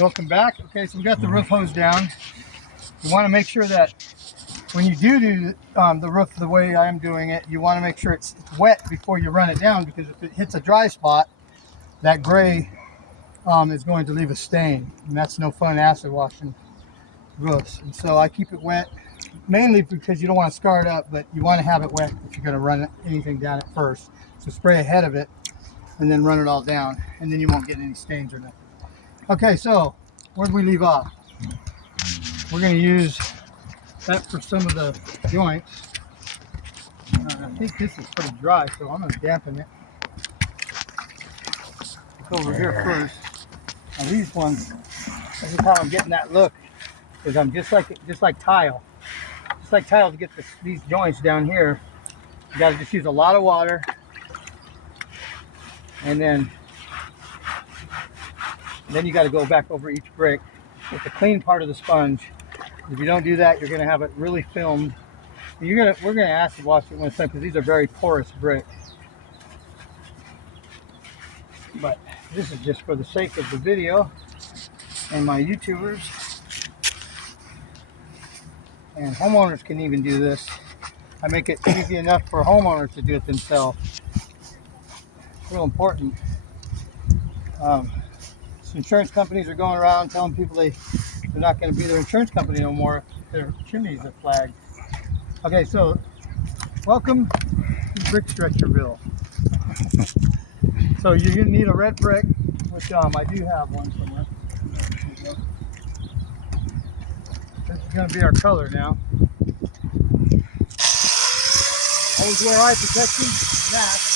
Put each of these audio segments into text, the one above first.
Welcome back. Okay, so we got the roof hose down. You want to make sure that when you do the roof the way I'm doing it, you want to make sure it's wet before you run it down, because if it hits a dry spot, that gray is going to leave a stain, and that's no fun acid washing roofs. And so I keep it wet, mainly because you don't want to scar it up, but you want to have it wet if you're going to run anything down it first. So spray ahead of it and then run it all down, and then you won't get any stains or nothing. Okay, so where did we leave off? We're going to use that for some of the joints. I think this is pretty dry, so I'm going to dampen it. Look over here first. Now these ones, this is how I'm getting that look, because I'm just like tile. Just like tile, to get these joints down here, you got to just use a lot of water, and then you got to go back over each brick with the clean part of the sponge. If you don't do that, you're going to have it really filmed. We're going to acid wash it when it's done, because these are very porous bricks. But this is just for the sake of the video and my YouTubers. And homeowners can even do this. I make it easy enough for homeowners to do it themselves. It's real important. Insurance companies are going around telling people they're not going to be their insurance company no more if their chimneys are flagged. Okay, so welcome to Brick Stretcherville. So you're going to need a red brick, which I do have one somewhere. This is going to be our color now. Always wear eye protection, mask.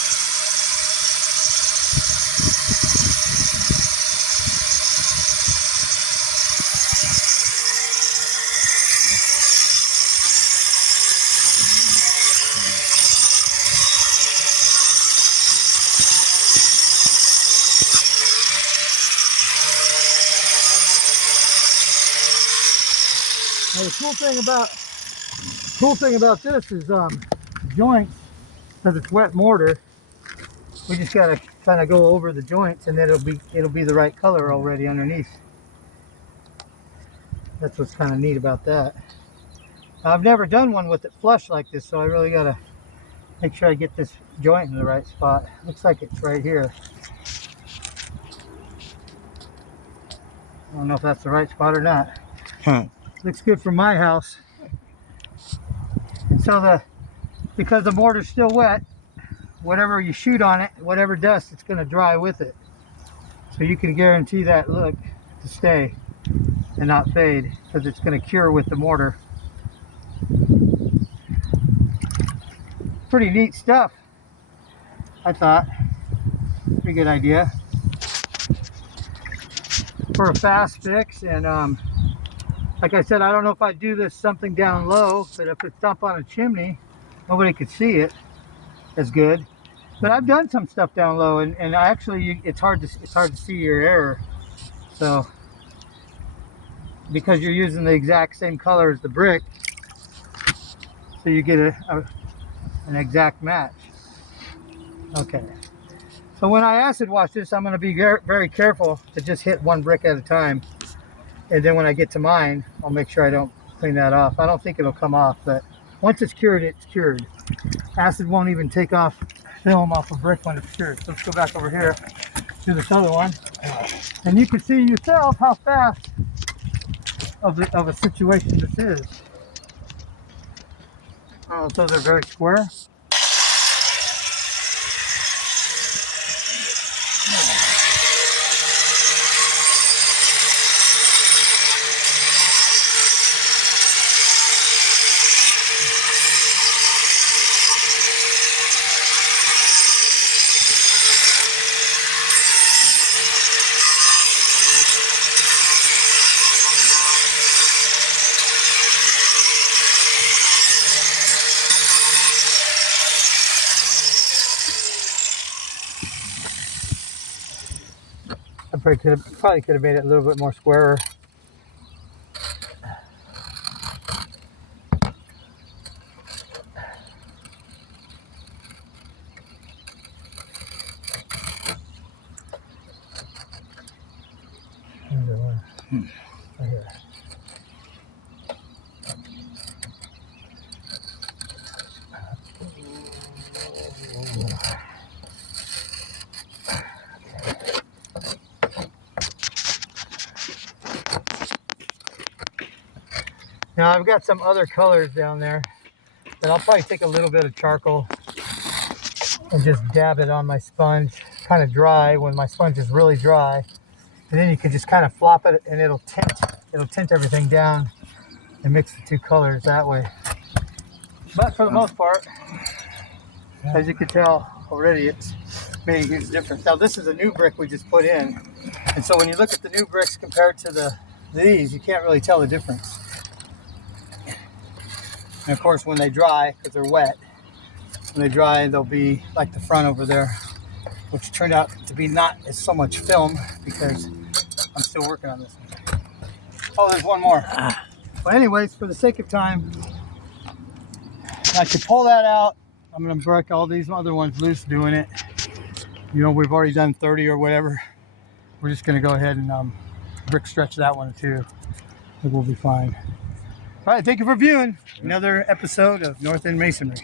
Now the cool thing about this is joints, because it's wet mortar. We just gotta kind of go over the joints, and then it'll be the right color already underneath. That's what's kind of neat about that. I've never done one with it flush like this, so I really gotta make sure I get this joint in the right spot. Looks like it's right here. I don't know if that's the right spot or not. Looks good for my house. And so because the mortar's still wet, whatever you shoot on it, whatever dust, it's going to dry with it. So you can guarantee that look to stay and not fade, because it's going to cure with the mortar. Pretty neat stuff, I thought. Pretty good idea for a fast fix. And like I said, I don't know if I'd do this something down low, but if it's up on a chimney, nobody could see it as good. But I've done some stuff down low, and actually it's hard to see your error. So because you're using the exact same color as the brick, so you get an exact match. Okay. So when I acid wash this, I'm going to be very careful to just hit one brick at a time. And then when I get to mine, I'll make sure I don't clean that off. I don't think it'll come off, but once it's cured, it's cured. Acid won't even take off film off a brick when it's cured. So let's go back over here to this other one. And you can see yourself how fast of a situation this is. Oh, so they're very square. I probably could have made it a little bit more squarer. Right here. Now I've got some other colors down there, but I'll probably take a little bit of charcoal and just dab it on my sponge, kind of dry when my sponge is really dry. And then you can just kind of flop it and it'll tint everything down and mix the two colors that way. But for the most part, as you can tell already, it's made a huge difference. Now this is a new brick we just put in. And so when you look at the new bricks compared to these, you can't really tell the difference. And of course, when they dry, because they're wet, when they dry, they'll be like the front over there, which turned out to be not as so much film because I'm still working on this one. Oh, there's one more. But anyways, for the sake of time, I could pull that out. I'm going to break all these other ones loose doing it. You know, we've already done 30 or whatever. We're just going to go ahead and brick stretch that one too. I think we'll be fine. All right, thank you for viewing another episode of North End Masonry.